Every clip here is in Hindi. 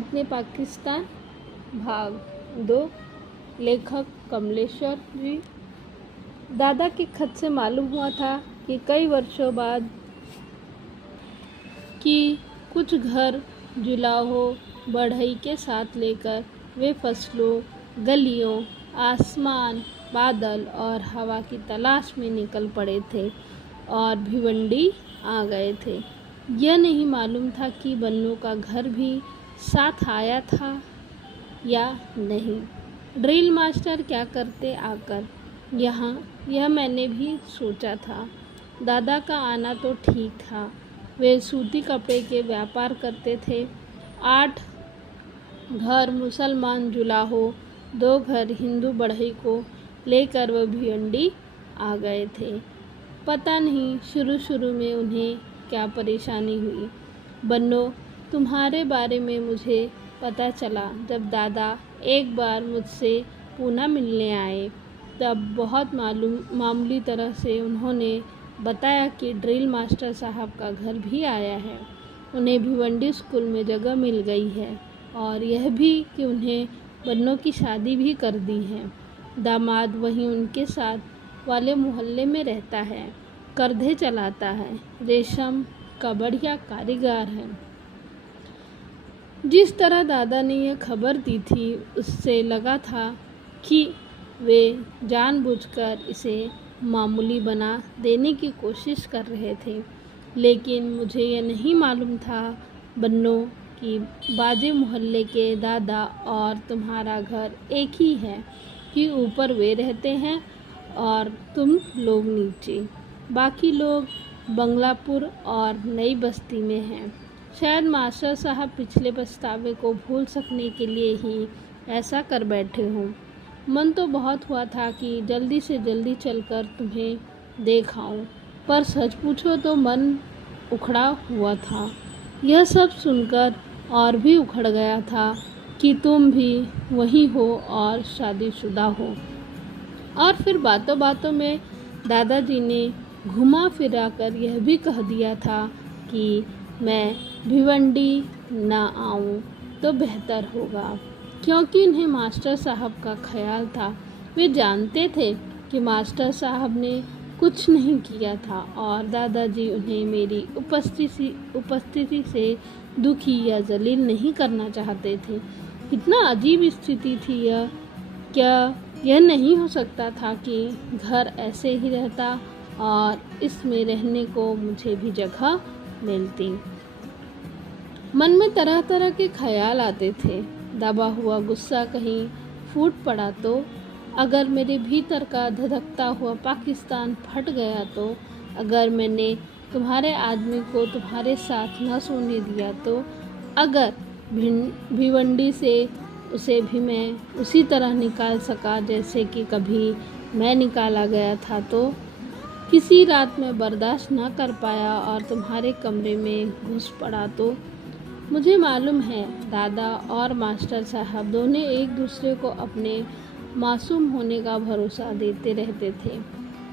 कितने पाकिस्तान भाग 2। लेखक कमलेश्वर जी। दादा के खत से मालूम हुआ था कि कई वर्षों बाद कि कुछ घर जुलाहों बढ़ई के साथ लेकर वे फसलों, गलियों, आसमान, बादल और हवा की तलाश में निकल पड़े थे और भिवंडी आ गए थे। यह नहीं मालूम था कि बन्नों का घर भी साथ आया था या नहीं। ड्रिल मास्टर क्या करते आकर यहाँ, यह मैंने भी सोचा था। दादा का आना तो ठीक था। वे सूती कपड़े के व्यापार करते थे। 8 घर मुसलमान जुलाहों, 2 घर हिंदू बढ़ई को लेकर वह भिवंडी आ गए थे। पता नहीं शुरू में उन्हें क्या परेशानी हुई। बन्नो, तुम्हारे बारे में मुझे पता चला जब दादा एक बार मुझसे पूना मिलने आए। तब बहुत मामूली तरह से उन्होंने बताया कि ड्रिल मास्टर साहब का घर भी आया है, उन्हें भिवंडी स्कूल में जगह मिल गई है और यह भी कि उन्हें बन्नों की शादी भी कर दी है। दामाद वहीं उनके साथ वाले मोहल्ले में रहता है, करधे चलाता है, रेशम का बढ़िया कारीगर है। जिस तरह दादा ने यह खबर दी थी उससे लगा था कि वे जानबूझकर इसे मामूली बना देने की कोशिश कर रहे थे, लेकिन मुझे यह नहीं मालूम था बन्नों कि बाजे मोहल्ले के दादा और तुम्हारा घर एक ही है, कि ऊपर वे रहते हैं और तुम लोग नीचे। बाकी लोग बंगलापुर और नई बस्ती में हैं। शायद मास्टर साहब पिछले पछतावे को भूल सकने के लिए ही ऐसा कर बैठे हों। मन तो बहुत हुआ था कि जल्दी से जल्दी चलकर तुम्हें देख आऊं, पर सच पूछो तो मन उखड़ा हुआ था। यह सब सुनकर और भी उखड़ गया था कि तुम भी वही हो और शादीशुदा हो। और फिर बातों बातों में दादाजी ने घुमा फिरा कर यह भी कह दिया था कि मैं भिवंडी ना आऊं तो बेहतर होगा, क्योंकि उन्हें मास्टर साहब का ख्याल था। वे जानते थे कि मास्टर साहब ने कुछ नहीं किया था और दादाजी उन्हें मेरी उपस्थिति से दुखी या जलील नहीं करना चाहते थे। कितना अजीब स्थिति थी यह। क्या यह नहीं हो सकता था कि घर ऐसे ही रहता और इसमें रहने को मुझे भी जगह मिलती। मन में तरह तरह के ख्याल आते थे। दबा हुआ गुस्सा कहीं फूट पड़ा तो, अगर मेरे भीतर का धधकता हुआ पाकिस्तान फट गया तो, अगर मैंने तुम्हारे आदमी को तुम्हारे साथ न सोने दिया तो, अगर भिवंडी से उसे भी मैं उसी तरह निकाल सका जैसे कि कभी मैं निकाला गया था तो, किसी रात में बर्दाश्त न कर पाया और तुम्हारे कमरे में घुस पड़ा तो। मुझे मालूम है दादा और मास्टर साहब दोनों एक दूसरे को अपने मासूम होने का भरोसा देते रहते थे,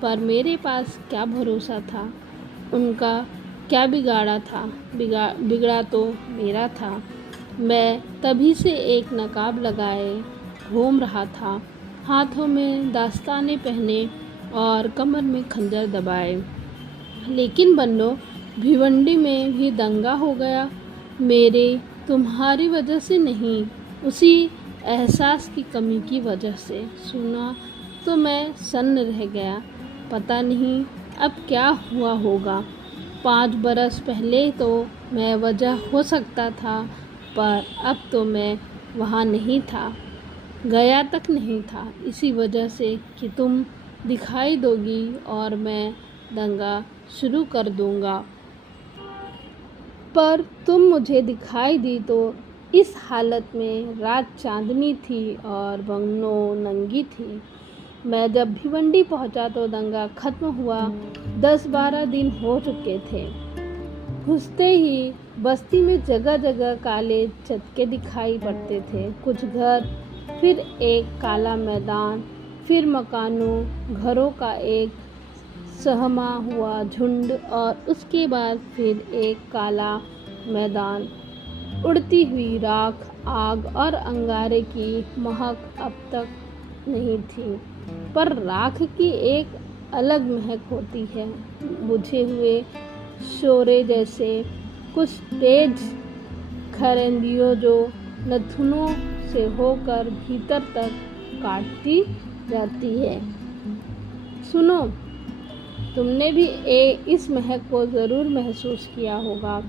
पर मेरे पास क्या भरोसा था। उनका क्या बिगाड़ा था। बिगड़ा तो मेरा था। मैं तभी से एक नकाब लगाए घूम रहा था, हाथों में दास्ताने पहने और कमर में खंजर दबाए। लेकिन बन्नो, भिवंडी में भी दंगा हो गया। मेरे तुम्हारी वजह से नहीं, उसी एहसास की कमी की वजह से। सुना तो मैं सन्न रह गया। पता नहीं अब क्या हुआ होगा। 5 बरस पहले तो मैं वजह हो सकता था, पर अब तो मैं वहाँ नहीं था, गया तक नहीं था, इसी वजह से कि तुम दिखाई दोगी और मैं दंगा शुरू कर दूँगा। पर तुम मुझे दिखाई दी तो इस हालत में रात चांदनी थी और बन्नो नंगी थी। मैं जब भिवंडी पहुंचा तो दंगा खत्म हुआ 10-12 दिन हो चुके थे। घुसते ही बस्ती में जगह जगह काले चटके दिखाई पड़ते थे। कुछ घर, फिर एक काला मैदान, फिर मकानों घरों का एक सहमा हुआ झुंड और उसके बाद फिर एक काला मैदान। उड़ती हुई राख, आग और अंगारे की महक अब तक नहीं थी, पर राख की एक अलग महक होती है। बुझे हुए शोरे जैसे कुछ तेज खरेंदियों जो नथुनों से होकर भीतर तक काटती जाती है। सुनो, तुमने भी इस महक को ज़रूर महसूस किया होगा।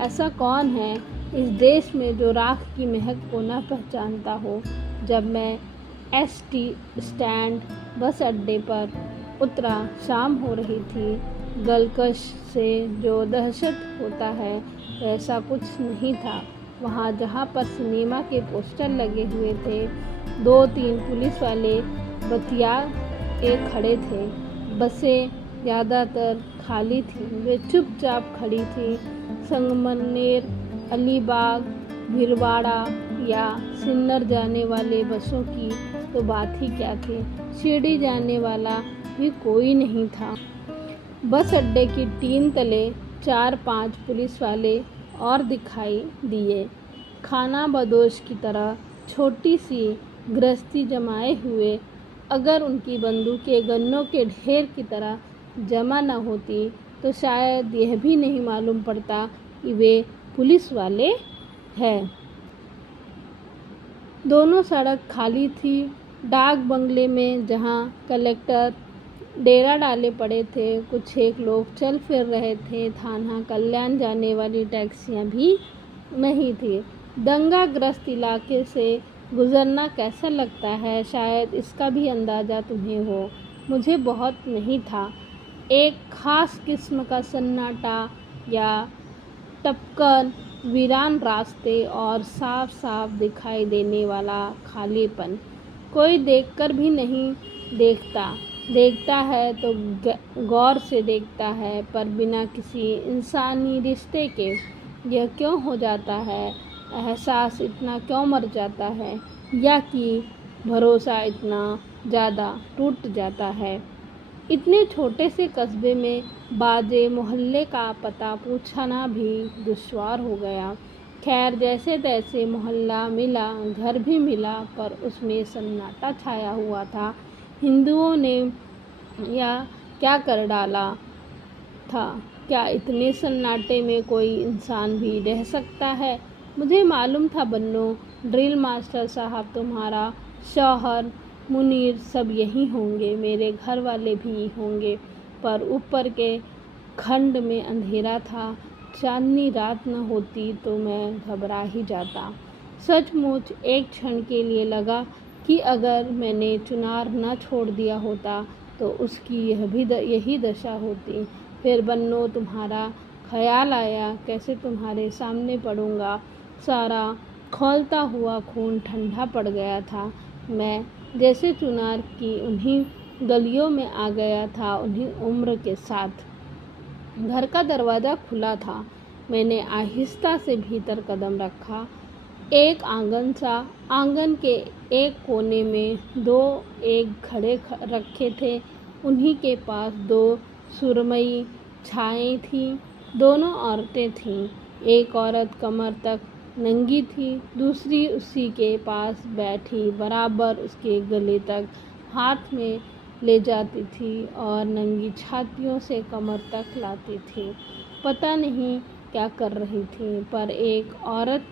ऐसा कौन है इस देश में जो राख की महक को न पहचानता हो। जब मैं ST स्टैंड बस अड्डे पर उतरा, शाम हो रही थी। गलकश से जो दहशत होता है वैसा कुछ नहीं था। वहाँ जहाँ पर सिनेमा के पोस्टर लगे हुए थे, 2-3 पुलिस वाले बतिया के खड़े थे। बसें ज़्यादातर खाली थीं, वे चुपचाप खड़ी थीं। संगमनेर, अलीबाग, भीलवाड़ा या सिन्नर जाने वाले बसों की तो बात ही क्या थी। शिरडी जाने वाला भी कोई नहीं था। बस अड्डे की टीन तले 4-5 पुलिस वाले और दिखाई दिए। खाना बदोश की तरह छोटी सी गृहस्थी जमाए हुए। अगर उनकी बंदूकें गन्नों के ढेर की तरह जमा न होती तो शायद यह भी नहीं मालूम पड़ता कि वे पुलिस वाले हैं। दोनों सड़क खाली थी। डाक बंगले में जहाँ कलेक्टर डेरा डाले पड़े थे, कुछ एक लोग चल फिर रहे थे। थाना कल्याण जाने वाली टैक्सियाँ भी नहीं थी। दंगाग्रस्त इलाके से गुजरना कैसा लगता है, शायद इसका भी अंदाज़ा तुम्हें हो। मुझे बहुत नहीं था। एक ख़ास किस्म का सन्नाटा या टपकन, वीरान रास्ते और साफ साफ दिखाई देने वाला खालीपन। कोई देखकर भी नहीं देखता है तो गौर से देखता है, पर बिना किसी इंसानी रिश्ते के यह क्यों हो जाता है। एहसास इतना क्यों मर जाता है, या कि भरोसा इतना ज़्यादा टूट जाता है। इतने छोटे से कस्बे में बाजे मोहल्ले का पता पूछना भी दुश्वार हो गया। खैर, जैसे तैसे मोहल्ला मिला, घर भी मिला, पर उसमें सन्नाटा छाया हुआ था। हिंदुओं ने या क्या कर डाला था। क्या इतने सन्नाटे में कोई इंसान भी रह सकता है। मुझे मालूम था बन्नो, ड्रिल मास्टर साहब, तुम्हारा शौहर, मुनीर सब यहीं होंगे, मेरे घर वाले भी होंगे, पर ऊपर के खंड में अंधेरा था। चांदनी रात न होती तो मैं घबरा ही जाता। सचमुच एक क्षण के लिए लगा कि अगर मैंने चुनार न छोड़ दिया होता तो उसकी यही दशा होती। फिर बन्नो तुम्हारा ख्याल आया, कैसे तुम्हारे सामने पड़ूंगा। सारा खौलता हुआ खून ठंडा पड़ गया था। मैं जैसे चुनार की उन्हीं गलियों में आ गया था, उन्हीं उम्र के साथ। घर का दरवाज़ा खुला था। मैंने आहिस्ता से भीतर कदम रखा। एक आंगन के एक कोने में 2 एक घड़े रखे थे। उन्हीं के पास 2 सुरमई छाएं थीं। दोनों औरतें थीं। एक औरत कमर तक नंगी थी, दूसरी उसी के पास बैठी बराबर उसके गले तक हाथ में ले जाती थी और नंगी छातियों से कमर तक लाती थी। पता नहीं क्या कर रही थी, पर एक औरत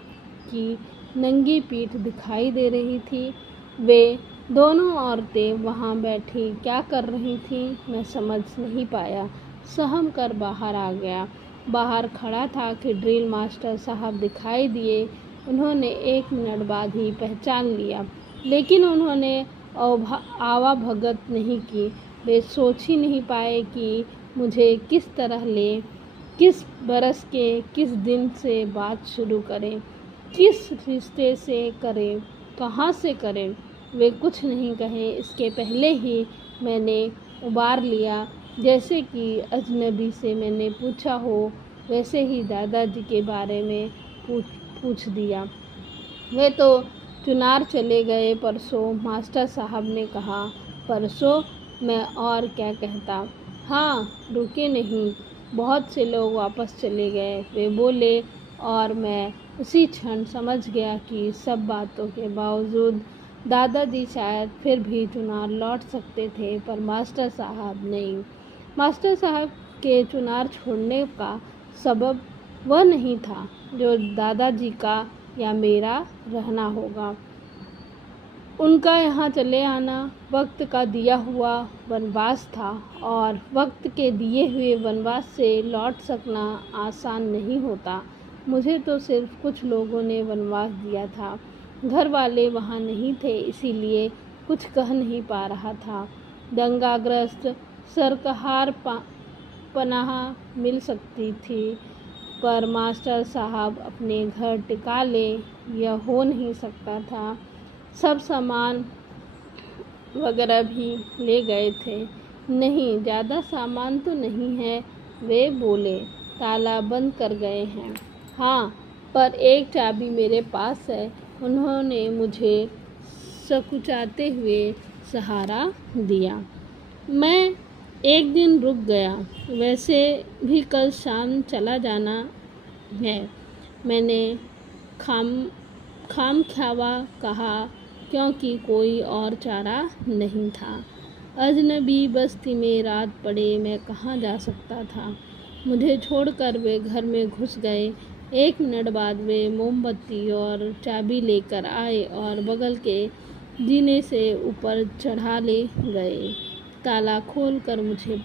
की नंगी पीठ दिखाई दे रही थी। वे दोनों औरतें वहाँ बैठी क्या कर रही थीं, मैं समझ नहीं पाया। सहम कर बाहर आ गया। बाहर खड़ा था कि ड्रिल मास्टर साहब दिखाई दिए। उन्होंने 1 मिनट बाद ही पहचान लिया, लेकिन उन्होंने आवाभगत नहीं की। वे सोच ही नहीं पाए कि मुझे किस तरह लें, किस बरस के किस दिन से बात शुरू करें, किस रिश्ते से करें, कहाँ से करें। वे कुछ नहीं कहे, इसके पहले ही मैंने उबार लिया। जैसे कि अजनबी से मैंने पूछा हो, वैसे ही दादाजी के बारे में पूछ दिया। वे तो चुनार चले गए परसों, मास्टर साहब ने कहा। परसों? मैं और क्या कहता। हाँ, रुके नहीं, बहुत से लोग वापस चले गए, वे बोले, और मैं उसी क्षण समझ गया कि सब बातों के बावजूद दादाजी शायद फिर भी चुनार लौट सकते थे, पर मास्टर साहब नहीं। मास्टर साहब के चुनार छोड़ने का सबब वह नहीं था जो दादाजी का या मेरा रहना होगा। उनका यहाँ चले आना वक्त का दिया हुआ वनवास था, और वक्त के दिए हुए वनवास से लौट सकना आसान नहीं होता। मुझे तो सिर्फ कुछ लोगों ने वनवास दिया था। घर वाले वहाँ नहीं थे, इसीलिए कुछ कह नहीं पा रहा था। दंगाग्रस्त सरकहार पनाह मिल सकती थी, पर मास्टर साहब अपने घर टिका ले यह हो नहीं सकता था। सब सामान वगैरह भी ले गए थे। नहीं, ज़्यादा सामान तो नहीं है, वे बोले। ताला बंद कर गए हैं। हाँ, पर एक चाबी मेरे पास है। उन्होंने मुझे सकुचाते हुए सहारा दिया। मैं एक दिन रुक गया। वैसे भी कल शाम चला जाना है। मैंने खामख्यावा कहा, क्योंकि कोई और चारा नहीं था। अजनबी बस्ती में रात पड़े मैं कहाँ जा सकता था। मुझे छोड़कर वे घर में घुस गए। 1 मिनट बाद वे मोमबत्ती और चाबी लेकर आए और बगल के जीने से ऊपर चढ़ा ले गए। ताला खोलकर मुझे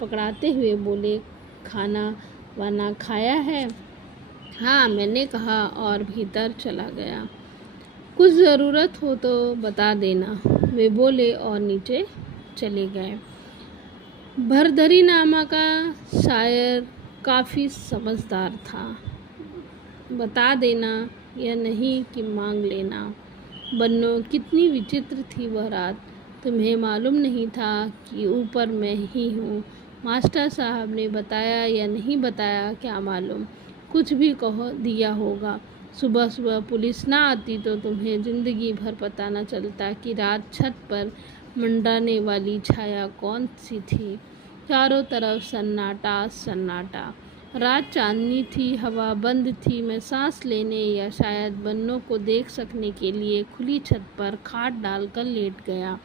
पकड़ाते हुए बोले, खाना वाना खाया है? हाँ, मैंने कहा और भीतर चला गया। कुछ ज़रूरत हो तो बता देना, वे बोले और नीचे चले गए। भरदरी नामा का शायर काफ़ी समझदार था। बता देना या नहीं कि मांग लेना। बन्नो, कितनी विचित्र थी वह रात। तुम्हें मालूम नहीं था कि ऊपर मैं ही हूँ। मास्टर साहब ने बताया या नहीं बताया, क्या मालूम। कुछ भी कह दिया होगा। सुबह सुबह पुलिस ना आती तो तुम्हें ज़िंदगी भर पता न चलता कि रात छत पर मंडराने वाली छाया कौन सी थी। चारों तरफ सन्नाटा सन्नाटा। रात चांदनी थी, हवा बंद थी। मैं सांस लेने या शायद बन्नों को देख सकने के लिए खुली छत पर खाट डालकर लेट गया।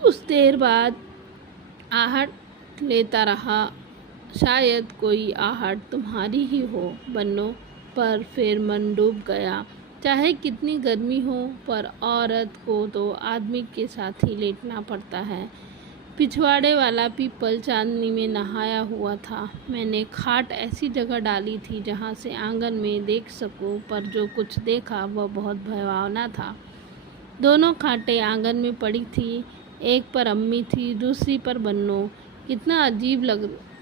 उस देर बाद आहट लेता रहा। शायद कोई आहट तुम्हारी ही हो बन्नो, पर फिर मन डूब गया। चाहे कितनी गर्मी हो, पर औरत को तो आदमी के साथ ही लेटना पड़ता है। पिछवाड़े वाला पीपल चांदनी में नहाया हुआ था। मैंने खाट ऐसी जगह डाली थी जहाँ से आंगन में देख सकूं, पर जो कुछ देखा वह बहुत भयावना था। दोनों खाटें आंगन में पड़ी थी। एक पर अम्मी थी, दूसरी पर बन्नो। कितना अजीब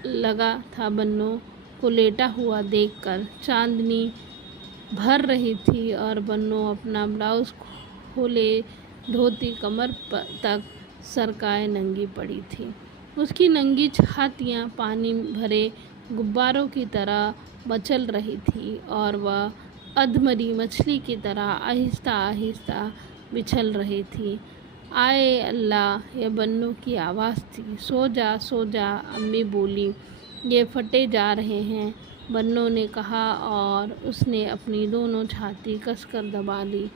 लगा था बन्नो को लेटा हुआ देखकर। चांदनी भर रही थी और बन्नो अपना ब्लाउज खोले धोती कमर तक सरकाए नंगी पड़ी थी। उसकी नंगी छातियाँ पानी भरे गुब्बारों की तरह मचल रही थी और वह अधमरी मछली की तरह आहिस्ता आहिस्ता बिछल रही थी। आए अल्लाह, यह बन्नो की आवाज़ थी। सो जा अम्मी बोली, ये फटे जा रहे हैं, बन्नो ने कहा और उसने अपनी दोनों छाती कसकर दबा ली,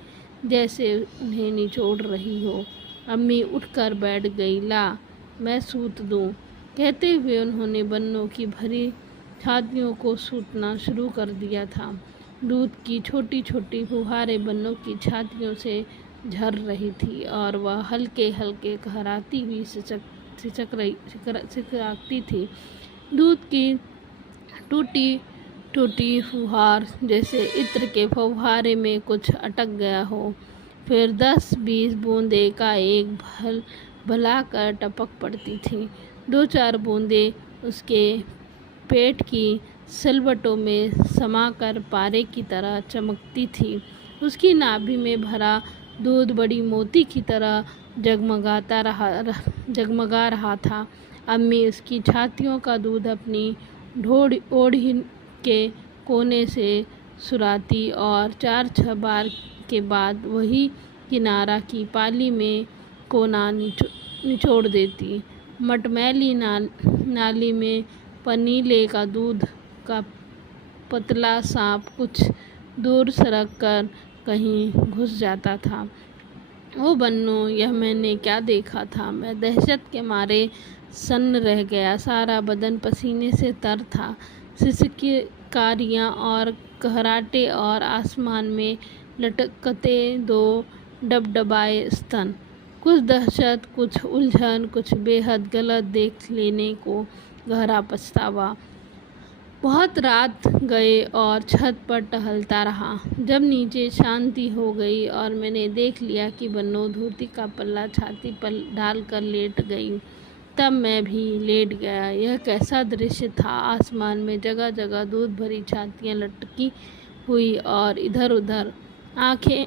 जैसे उन्हें निचोड़ रही हो। अम्मी उठकर बैठ गई। ला, मैं सूत दूँ, कहते हुए उन्होंने बन्नो की भरी छातियों को सूतना शुरू कर दिया था। दूध की छोटी छोटी फुहारें बन्नो की छातियों से झर रही थी और वह हल्के हल्के कहराती हुई सिकराती थी। दूध की टूटी टूटी फुहार जैसे इत्र के फव्वारे में कुछ अटक गया हो। फिर 10-20 बूंदें का एक भला कर टपक पड़ती थी। 2-4 बूंदें उसके पेट की सिलवटों में समाकर पारे की तरह चमकती थी। उसकी नाभि में भरा दूध बड़ी मोती की तरह जगमगा रहा था। अम्मी उसकी छातियों का दूध अपनी ओढ़ी के कोने से सुराती और 4-6 बार के बाद वही किनारा की पाली में कोना निचोड़ देती। मटमैली नाली में पनीले का दूध का पतला सांप कुछ दूर सरक कर कहीं घुस जाता था। ओ बन्नो, यह मैंने क्या देखा था। मैं दहशत के मारे सन्न रह गया। सारा बदन पसीने से तर था। सिसकियाँ और कहराटे और आसमान में लटकते दो डबडबाए स्तन। कुछ दहशत, कुछ उलझन, कुछ बेहद गलत देख लेने को गहरा पछतावा। बहुत रात गए और छत पर टहलता रहा। जब नीचे शांति हो गई और मैंने देख लिया कि बन्नो धोती का पल्ला छाती पर डालकर लेट गई, तब मैं भी लेट गया। यह कैसा दृश्य था। आसमान में जगह जगह दूध भरी छातियाँ लटकी हुई और इधर उधर आंखें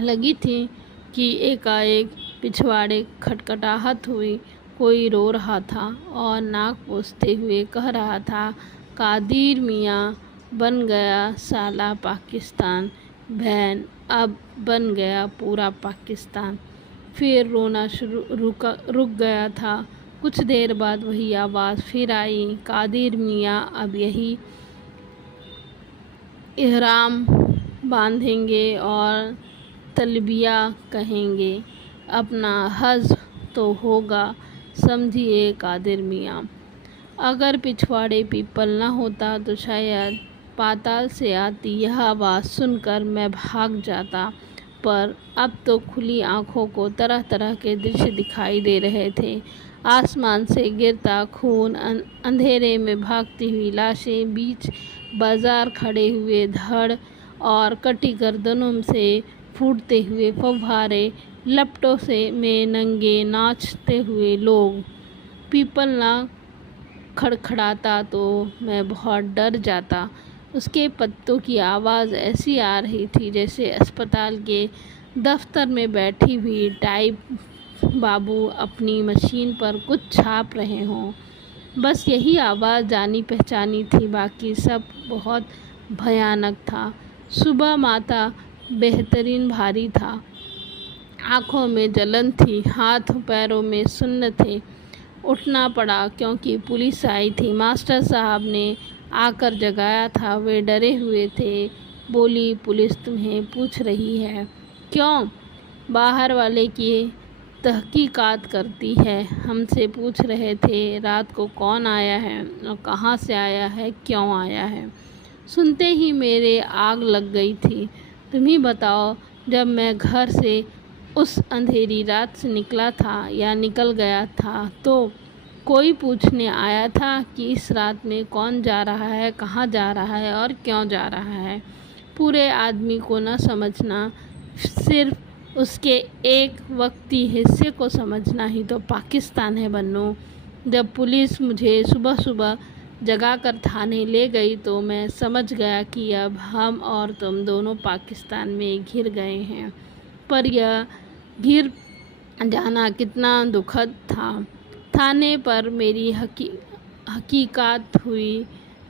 लगी थीं कि एकाएक पिछवाड़े खटखटाहट हुई। कोई रो रहा था और नाक पोंछते हुए कह रहा था, कादिर मियाँ बन गया साला पाकिस्तान, बहन अब बन गया पूरा पाकिस्तान। फिर रोना रुक गया था। कुछ देर बाद वही आवाज़ फिर आई, कादिर मियाँ अब यही इहराम बांधेंगे और तलबिया कहेंगे। अपना हज तो होगा, समझिए कादिर मियाँ। अगर पिछवाड़े पीपल न होता तो शायद पाताल से आती यह आवाज़ सुनकर मैं भाग जाता, पर अब तो खुली आँखों को तरह तरह के दृश्य दिखाई दे रहे थे। आसमान से गिरता खून, अंधेरे में भागती हुई लाशें, बीच बाजार खड़े हुए धड़ और कटी गर्दनों से फूटते हुए फव्वारे, लपटों से में नंगे नाचते हुए लोग। पीपल ना खड़खड़ाता तो मैं बहुत डर जाता। उसके पत्तों की आवाज़ ऐसी आ रही थी जैसे अस्पताल के दफ्तर में बैठी हुई टाइप बाबू अपनी मशीन पर कुछ छाप रहे हों। बस यही आवाज़ जानी पहचानी थी, बाकी सब बहुत भयानक था। सुबह माथा बेहतरीन भारी था, आँखों में जलन थी, हाथ पैरों में सुन्न थे। उठना पड़ा क्योंकि पुलिस आई थी। मास्टर साहब ने आकर जगाया था। वे डरे हुए थे। बोली, पुलिस तुम्हें पूछ रही है। क्यों? बाहर वाले की तहकीकात करती है। हमसे पूछ रहे थे रात को कौन आया है और कहाँ से आया है, क्यों आया है। सुनते ही मेरे आग लग गई थी। तुम ही बताओ, जब मैं घर से उस अंधेरी रात से निकला था या निकल गया था तो कोई पूछने आया था कि इस रात में कौन जा रहा है, कहाँ जा रहा है और क्यों जा रहा है। पूरे आदमी को न समझना, सिर्फ उसके एक वक्ती हिस्से को समझना ही तो पाकिस्तान है बन्नो। जब पुलिस मुझे सुबह सुबह जगा कर थाने ले गई तो मैं समझ गया कि अब हम और तुम दोनों पाकिस्तान में घिर गए हैं। पर यह घिर जाना कितना दुखद था। थाने पर मेरी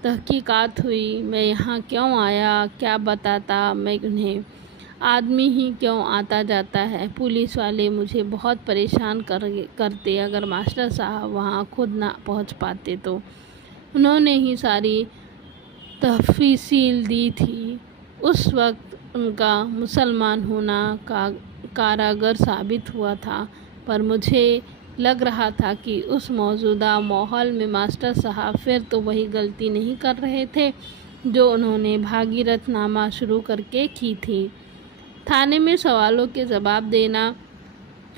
तहकीकात हुई। मैं यहाँ क्यों आया, क्या बताता मैं उन्हें। आदमी ही क्यों आता जाता है। पुलिस वाले मुझे बहुत परेशान करते। अगर मास्टर साहब वहाँ खुद ना पहुँच पाते तो। उन्होंने ही सारी तफसील दी थी। उस वक्त उनका मुसलमान होना कारागर साबित हुआ था, पर मुझे लग रहा था कि उस मौजूदा माहौल में मास्टर साहब फिर तो वही गलती नहीं कर रहे थे जो उन्होंने भागीरथनामा शुरू करके की थी। थाने में सवालों के जवाब देना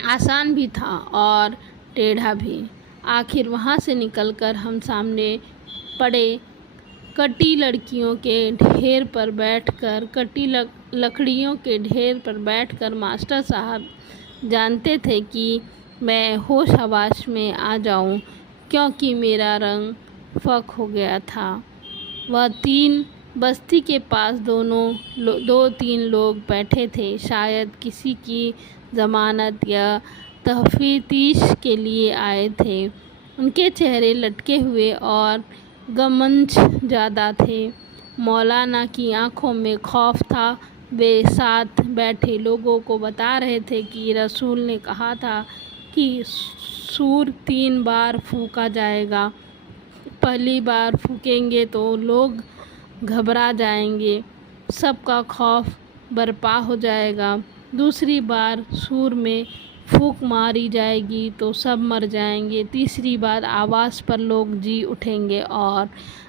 आसान भी था और टेढ़ा भी। आखिर वहाँ से निकलकर हम सामने पड़े कटी लकड़ियों के ढेर पर बैठकर मास्टर साहब जानते थे कि मैं होश हवास में आ जाऊं, क्योंकि मेरा रंग फक हो गया था। वह तीन बस्ती के पास दो तीन लोग बैठे थे, शायद किसी की जमानत या तफ्तीश के लिए आए थे। उनके चेहरे लटके हुए और गमंच ज़्यादा थे। मौलाना की आंखों में खौफ था। वे साथ बैठे लोगों को बता रहे थे कि रसूल ने कहा था कि सूर 3 बार फूंका जाएगा। पहली बार फूकेंगे तो लोग घबरा जाएंगे, सबका खौफ बरपा हो जाएगा। दूसरी बार सूर में फूंक मारी जाएगी तो सब मर जाएंगे। तीसरी बार आवाज़ पर लोग जी उठेंगे और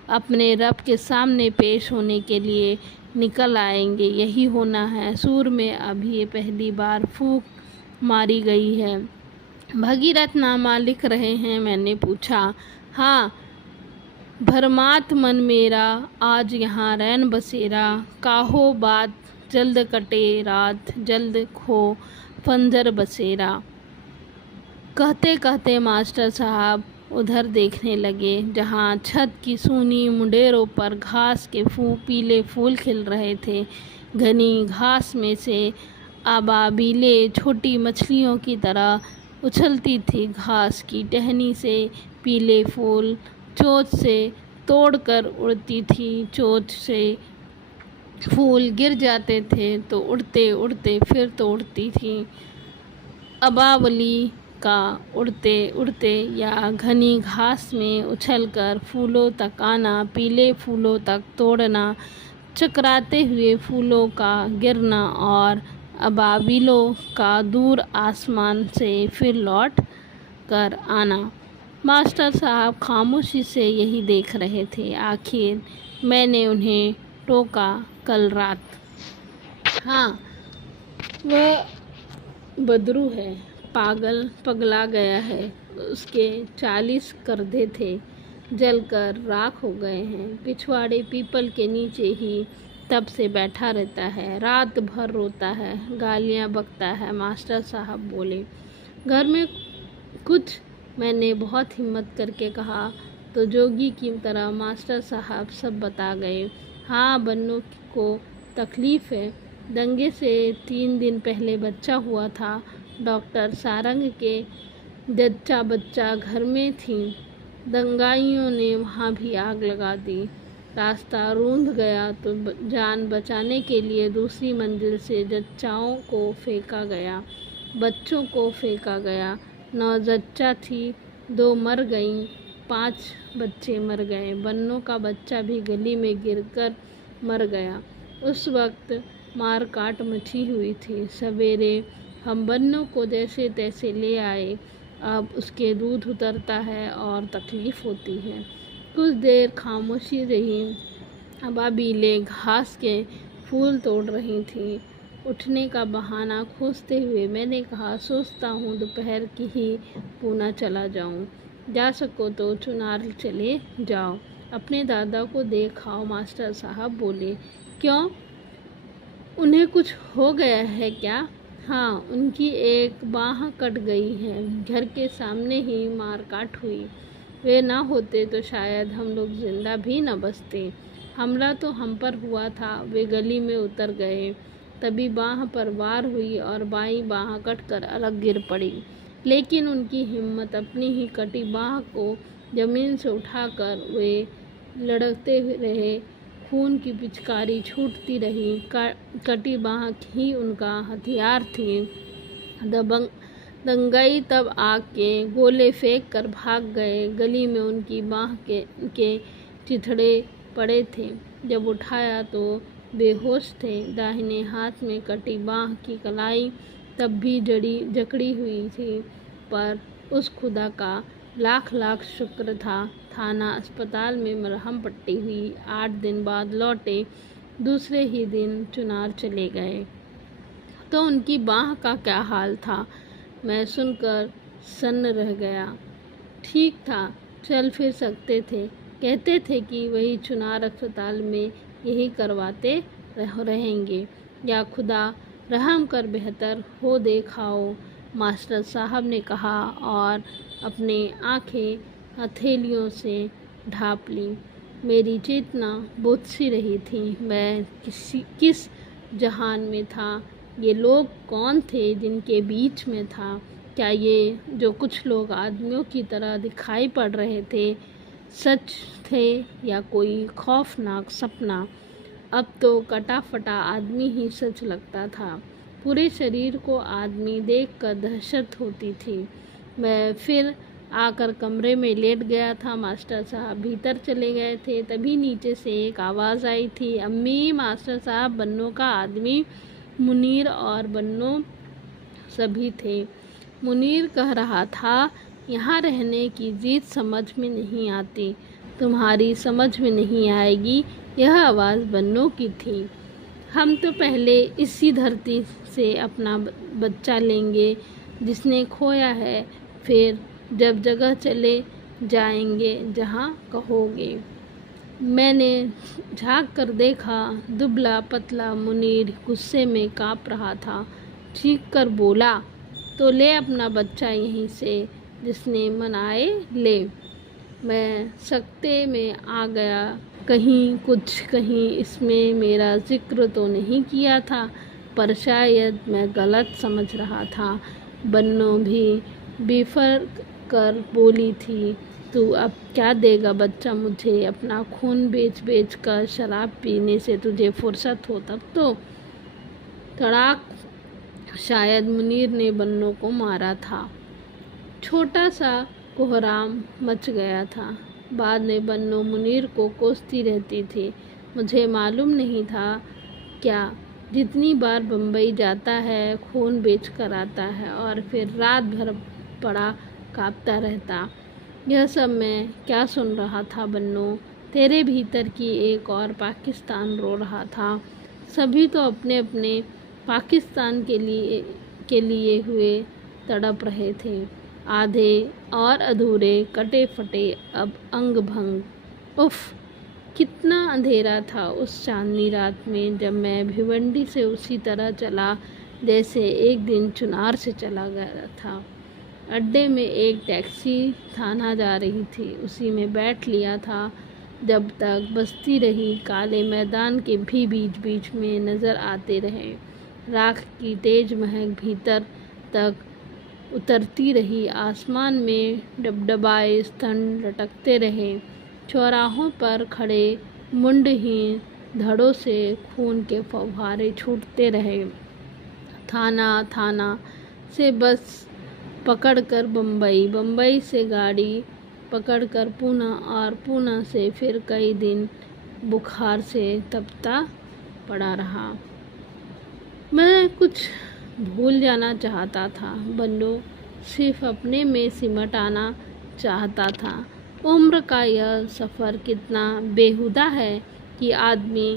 अपने रब के सामने पेश होने के लिए निकल आएंगे। यही होना है। सूर में अब ये पहली बार फूंक मारी गई है। भगीरथ नामा लिख रहे हैं? मैंने पूछा। हाँ, भरमात मन मेरा आज यहाँ रैन बसेरा, काहो बात जल्द कटे रात जल्द खो फंजर बसेरा। कहते कहते मास्टर साहब उधर देखने लगे जहाँ छत की सूनी मुंडेरों पर घास के पीले फूल खिल रहे थे। घनी घास में से आबाबीले छोटी मछलियों की तरह उछलती थी। घास की टहनी से पीले फूल चोंच से तोड़कर उड़ती थी। चोंच से फूल गिर जाते थे तो उड़ते उड़ते फिर तोड़ती थी। अबावली का उड़ते उड़ते या घनी घास में उछलकर फूलों तक आना, पीले फूलों तक तोड़ना, चकराते हुए फूलों का गिरना और अबाबिलों का दूर आसमान से फिर लौट कर आना। मास्टर साहब खामोशी से यही देख रहे थे। आखिर मैंने उन्हें टोका, कल रात। हाँ, वह बदरू है, पागल पगला गया है। उसके 40 करधे थे, जलकर राख हो गए हैं। पिछवाड़े पीपल के नीचे ही तब से बैठा रहता है, रात भर रोता है, गालियाँ बकता है। मास्टर साहब बोले, घर में कुछ? मैंने बहुत हिम्मत करके कहा तो जोगी की तरह मास्टर साहब सब बता गए। हाँ, बन्नू को तकलीफ़ है। दंगे से 3 दिन पहले बच्चा हुआ था। डॉक्टर सारंग के जच्चा बच्चा घर में थी। दंगाइयों ने वहाँ भी आग लगा दी। रास्ता रूंध गया तो जान बचाने के लिए दूसरी मंजिल से जच्चाओं को फेंका गया, बच्चों को फेंका गया। 9 जच्चा थी, 2 मर गईं, 5 बच्चे मर गए। बन्नों का बच्चा भी गली में गिरकर मर गया। उस वक्त मार काट मची हुई थी। सवेरे हम बन्नों को जैसे तैसे ले आए। अब उसके दूध उतरता है और तकलीफ़ होती है। कुछ देर खामोशी रही। अबाबीले घास के फूल तोड़ रही थी। उठने का बहाना खोजते हुए मैंने कहा, सोचता हूँ दोपहर की ही पूना चला जाऊँ। जा सको तो चुनार चले जाओ, अपने दादा को देख आओ। मास्टर साहब बोले, क्यों, उन्हें कुछ हो गया है क्या? हाँ, उनकी एक बाँह कट गई है। घर के सामने ही मार काट हुई। वे ना होते तो शायद हम लोग जिंदा भी न बचते। हमला तो हम पर हुआ था। वे गली में उतर गए, तभी बाँह पर वार हुई और बाईं बाँह कटकर अलग गिर पड़ी। लेकिन उनकी हिम्मत अपनी ही कटी बाँह को जमीन से उठाकर वे लड़ते रहे। खून की पिचकारी छूटती रही। कटी बाँह ही उनका हथियार थी। दंगाई तब आग के गोले फेंक कर भाग गए। गली में उनकी बाँह के चिथड़े पड़े थे। जब उठाया तो बेहोश थे। दाहिने हाथ में कटी बाँह की कलाई तब भी जकड़ी हुई थी, पर उस खुदा का लाख लाख शुक्र था। थाना अस्पताल में मरहम पट्टी हुई। 8 दिन बाद लौटे। दूसरे ही दिन चुनार चले गए। तो उनकी बाँह का क्या हाल था? मैं सुनकर सन्न रह गया। ठीक था, चल फिर सकते थे। कहते थे कि वही चुनार अस्पताल में यही करवाते रहेंगे। या खुदा रहम कर बेहतर हो देखाओ, मास्टर साहब ने कहा और अपने आंखें हथेलियों से ढाँप ली। मेरी चेतना बुझ सी रही थी। मैं किस जहान में था? ये लोग कौन थे जिनके बीच में था? क्या ये जो कुछ लोग आदमियों की तरह दिखाई पड़ रहे थे सच थे या कोई खौफनाक सपना? अब तो कटा फटा आदमी ही सच लगता था। पूरे शरीर को आदमी देखकर दहशत होती थी। मैं फिर आकर कमरे में लेट गया था। मास्टर साहब भीतर चले गए थे। तभी नीचे से एक आवाज़ आई थी, अम्मी, मास्टर साहब, बन्नों का आदमी। मुनीर और बन्नों सभी थे। मुनीर कह रहा था, यहाँ रहने की जिद समझ में नहीं आती, तुम्हारी समझ में नहीं आएगी। यह आवाज़ बन्नों की थी। हम तो पहले इसी धरती से अपना बच्चा लेंगे जिसने खोया है, फिर जब जगह चले जाएंगे जहाँ कहोगे। मैंने झांक कर देखा, दुबला पतला मुनीर गुस्से में काँप रहा था। चीख कर बोला, तो ले अपना बच्चा यहीं से, जिसने मनाए ले। मैं सकते में आ गया, कहीं इसमें मेरा जिक्र तो नहीं किया था, पर शायद मैं गलत समझ रहा था। बन्नों भी बिफर कर बोली थी, तू अब क्या देगा बच्चा मुझे? अपना खून बेच बेच कर शराब पीने से तुझे फुर्सत हो तब तो। तड़ाक, शायद मुनीर ने बन्नों को मारा था। छोटा सा कोहराम मच गया था। बाद में बन्नों मुनीर को कोसती रहती थी। मुझे मालूम नहीं था क्या जितनी बार बम्बई जाता है, खून बेच कर आता है और फिर रात भर पड़ा काँपता रहता। यह सब मैं क्या सुन रहा था बन्नों? तेरे भीतर की एक और पाकिस्तान रो रहा था। सभी तो अपने अपने पाकिस्तान के लिए हुए तड़प रहे थे। आधे और अधूरे, कटे फटे, अब अंग भंग। उफ, कितना अंधेरा था उस चांदनी रात में, जब मैं भिवंडी से उसी तरह चला जैसे एक दिन चुनार से चला गया था। अड्डे में एक टैक्सी थाना जा रही थी, उसी में बैठ लिया था। जब तक बसती रही, काले मैदान के भी बीच बीच में नज़र आते रहे। राख की तेज महक भीतर तक उतरती रही। आसमान में डबडबाए स्तंभ लटकते रहे। चौराहों पर खड़े मुंडहीन धड़ों से खून के फव्वारे छूटते रहे। थाना से बस पकड़कर बम्बई, बम्बई से गाड़ी पकड़कर पूना और पूना से फिर कई दिन बुखार से तपता पड़ा रहा। मैं कुछ भूल जाना चाहता था। बन्नों सिर्फ अपने में सिमट आना चाहता था। उम्र का यह सफ़र कितना बेहुदा है कि आदमी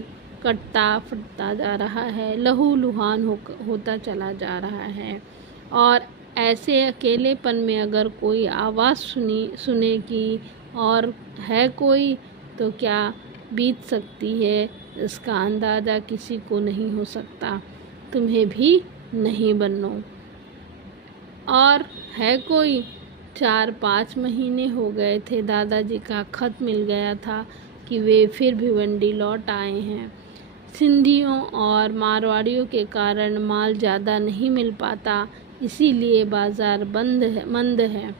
कटता फटता जा रहा है, लहू लुहान होता चला जा रहा है। और ऐसे अकेलेपन में अगर कोई आवाज़ सुने कि और है कोई, तो क्या बीत सकती है, इसका अंदाज़ा किसी को नहीं हो सकता, तुम्हें भी नहीं बन्नों। और है कोई? 4-5 महीने हो गए थे। दादाजी का खत मिल गया था कि वे फिर भिवंडी लौट आए हैं। सिंधियों और मारवाड़ियों के कारण माल ज़्यादा नहीं मिल पाता, इसीलिए बाज़ार मंद है।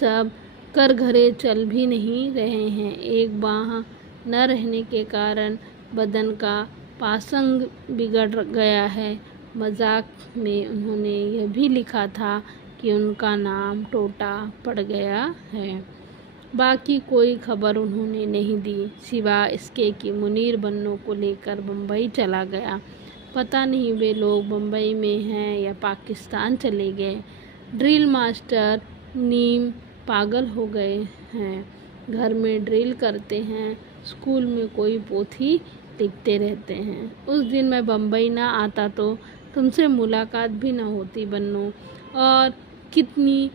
सब कर घरे चल भी नहीं रहे हैं। एक बाह न रहने के कारण बदन का पासंग बिगड़ गया है। मजाक में उन्होंने यह भी लिखा था कि उनका नाम टोटा पड़ गया है। बाकी कोई खबर उन्होंने नहीं दी, सिवा इसके कि मुनीर बन्नों को लेकर बम्बई चला गया। पता नहीं वे लोग बम्बई में हैं या पाकिस्तान चले गए। ड्रिल मास्टर नीम पागल हो गए हैं। घर में ड्रिल करते हैं, स्कूल में कोई पोथी लिखते रहते हैं। उस दिन मैं बम्बई ना आता तो तुमसे मुलाकात भी ना होती बन्नों। और कितनी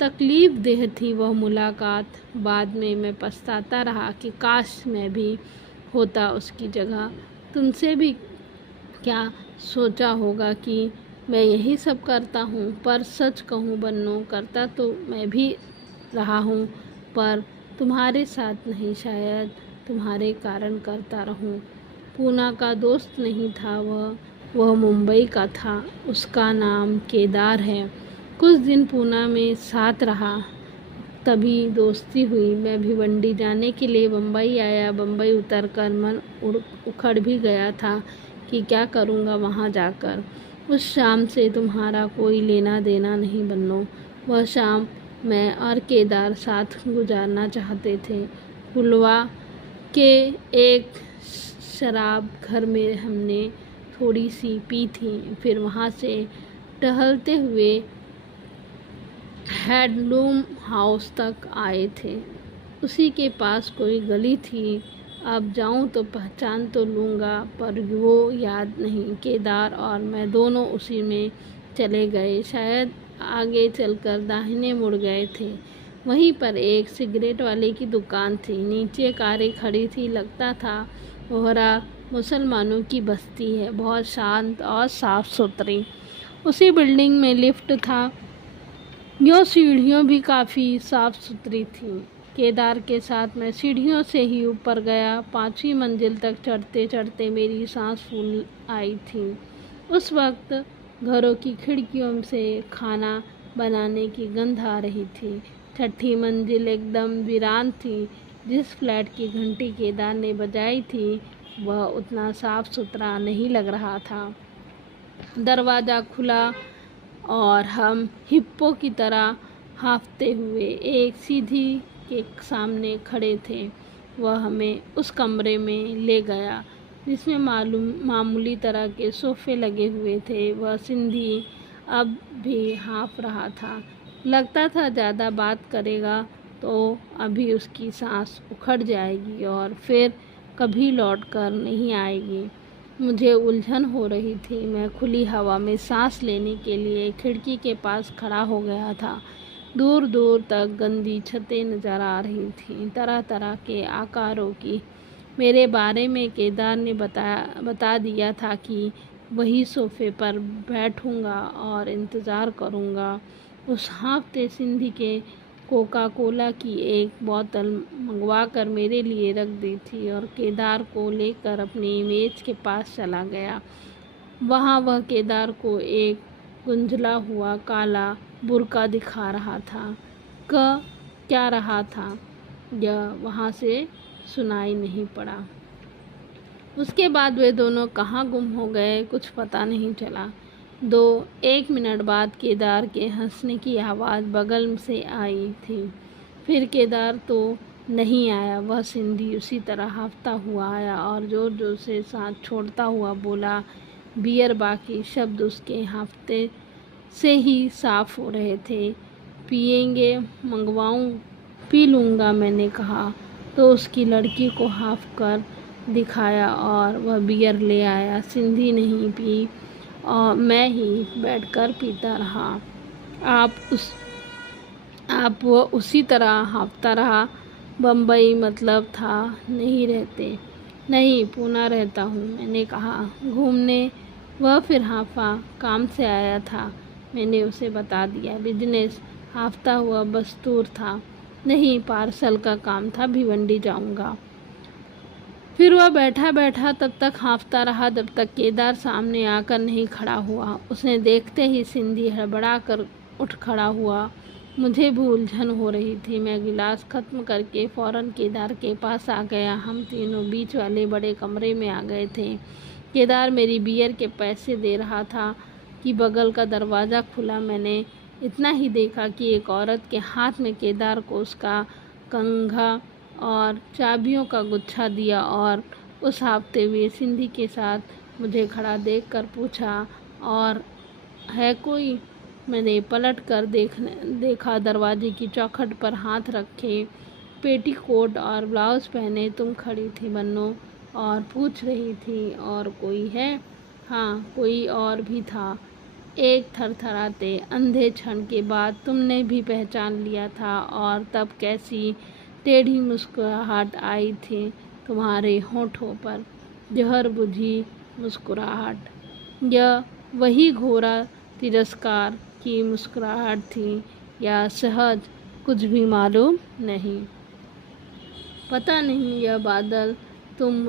तकलीफ़ देह थी वह मुलाकात। बाद में मैं पछताता रहा कि काश मैं भी होता उसकी जगह। तुमसे भी क्या सोचा होगा कि मैं यही सब करता हूँ, पर सच कहूँ बन्नों, करता तो मैं भी रहा हूँ, पर तुम्हारे साथ नहीं, शायद तुम्हारे कारण करता रहूँ। पूना का दोस्त नहीं था वह मुंबई का था। उसका नाम केदार है। कुछ दिन पूना में साथ रहा, तभी दोस्ती हुई। मैं भिवंडी जाने के लिए बम्बई आया। बम्बई उतरकर मन उखड़ भी गया था कि क्या करूँगा वहाँ जाकर। उस शाम से तुम्हारा कोई लेना देना नहीं बन्नों। वह शाम मैं और केदार साथ गुजारना चाहते थे। पुलवा के एक शराब घर में हमने थोड़ी सी पी थी, फिर वहाँ से टहलते हुए हैंडलूम हाउस तक आए थे। उसी के पास कोई गली थी। अब जाऊं तो पहचान तो लूँगा, पर वो याद नहीं। केदार और मैं दोनों उसी में चले गए। शायद आगे चलकर दाहिने मुड़ गए थे। वहीं पर एक सिगरेट वाले की दुकान थी। नीचे कारें खड़ी थी। लगता था ओहरा मुसलमानों की बस्ती है, बहुत शांत और साफ सुथरी। उसी बिल्डिंग में लिफ्ट था। यो सीढ़ियाँ भी काफ़ी साफ सुथरी थीं। केदार के साथ मैं सीढ़ियों से ही ऊपर गया। 5वीं मंजिल तक चढ़ते चढ़ते मेरी सांस फूल आई थी। उस वक्त घरों की खिड़कियों से खाना बनाने की गंध आ रही थी। 6ठी मंजिल एकदम वीरान थी। जिस फ्लैट की घंटी केदार ने बजाई थी वह उतना साफ सुथरा नहीं लग रहा था। दरवाज़ा खुला और हम हिप्पो की तरह हाँफते हुए एक सीढ़ी के सामने खड़े थे। वह हमें उस कमरे में ले गया जिसमें मामूली तरह के सोफ़े लगे हुए थे। वह सिंधी अब भी हाँफ रहा था। लगता था ज़्यादा बात करेगा तो अभी उसकी सांस उखड़ जाएगी और फिर कभी लौट कर नहीं आएगी। मुझे उलझन हो रही थी। मैं खुली हवा में सांस लेने के लिए खिड़की के पास खड़ा हो गया था। दूर दूर तक गंदी छतें नज़र आ रही थीं, तरह तरह के आकारों की। मेरे बारे में केदार ने बता दिया था कि वही सोफ़े पर बैठूंगा और इंतज़ार करूंगा। उस हाँफते सिंधी के कोका कोला की एक बोतल मंगवा कर मेरे लिए रख दी थी और केदार को लेकर अपनी मेज़ के पास चला गया। वहाँ वह केदार को एक गुंजला हुआ काला बुर्का दिखा रहा था। क्या रहा था यह वहाँ से सुनाई नहीं पड़ा। उसके बाद वे दोनों कहाँ गुम हो गए कुछ पता नहीं चला। 1 मिनट बाद केदार के हंसने की आवाज़ बगल से आई थी। फिर केदार तो नहीं आया। वह सिंधी उसी तरह हाँफता हुआ आया और जोर जोर से सांस छोड़ता हुआ बोला, बियर। बाकी शब्द उसके हाँफते से ही साफ हो रहे थे। पिएंगे? मंगवाऊं? पी लूँगा, मैंने कहा तो उसकी लड़की को हाँफ कर दिखाया और वह बियर ले आया। सिंधी नहीं पी और मैं ही बैठकर पीता रहा। आप वो उसी तरह हाँफता रहा। बम्बई मतलब था नहीं रहते? नहीं, पूना रहता हूँ, मैंने कहा। घूमने? वह फिर हाँफा। काम से आया था, मैंने उसे बता दिया। बिजनेस? हाँफता हुआ बस्तूर था। नहीं, पार्सल का काम था, भिवंडी जाऊँगा। फिर वह बैठा बैठा तब तक हाँफता रहा जब तक केदार सामने आकर नहीं खड़ा हुआ। उसने देखते ही सिंधी हड़बड़ा कर उठ खड़ा हुआ। मुझे भी उलझन हो रही थी। मैं गिलास ख़त्म करके फ़ौरन केदार के पास आ गया। हम तीनों बीच वाले बड़े कमरे में आ गए थे। केदार मेरी बियर के पैसे दे रहा था कि बगल का दरवाज़ा खुला। मैंने इतना ही देखा कि एक औरत के हाथ में केदार को उसका कंघा और चाबियों का गुच्छा दिया और उस हाँफते हुए सिंधी के साथ मुझे खड़ा देखकर पूछा, और है कोई? मैंने पलट कर देखा। दरवाजे की चौखट पर हाथ रखे, पेटीकोट और ब्लाउज़ पहने तुम खड़ी थी बन्नो और पूछ रही थी, और कोई है? हाँ, कोई और भी था। एक थरथराते अंधे क्षण के बाद तुमने भी पहचान लिया था, और तब कैसी टेढ़ी मुस्कुराहट आई थी तुम्हारे होठों पर, जहर बुझी मुस्कुराहट। यह वही घोरा तिरस्कार की मुस्कुराहट थी या सहज, कुछ भी मालूम नहीं। पता नहीं यह बादल तुम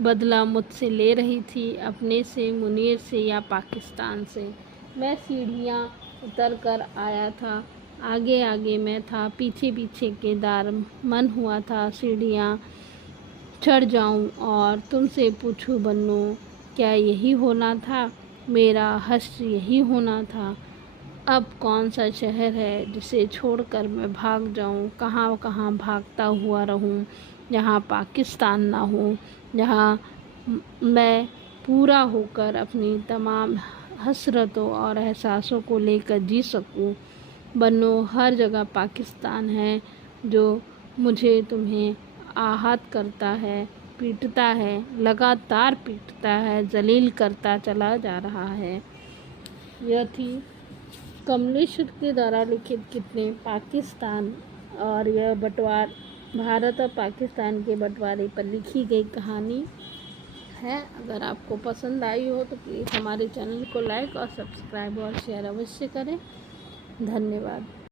बदला मुझसे ले रही थी, अपने से, मुनीर से या पाकिस्तान से। मैं सीढ़ियाँ उतर कर आया था। आगे आगे मैं था, पीछे पीछे केदार। मन हुआ था सीढ़ियाँ चढ़ जाऊं और तुमसे पूछूं, बन्नो, क्या यही होना था? मेरा हश्र यही होना था? अब कौन सा शहर है जिसे छोड़कर मैं भाग जाऊं, कहाँ कहाँ भागता हुआ रहूं, जहाँ पाकिस्तान ना हो, जहाँ मैं पूरा होकर अपनी तमाम हसरतों और एहसासों को लेकर जी सकूं। बनो हर जगह पाकिस्तान है जो मुझे तुम्हें आहत करता है, पीटता है, लगातार पीटता है, जलील करता चला जा रहा है। यह थी कमलेश के द्वारा लिखित कितने पाकिस्तान और यह भारत और पाकिस्तान के बंटवारे पर लिखी गई कहानी है। अगर आपको पसंद आई हो तो प्लीज़ हमारे चैनल को लाइक और सब्सक्राइब और शेयर अवश्य करें। धन्यवाद।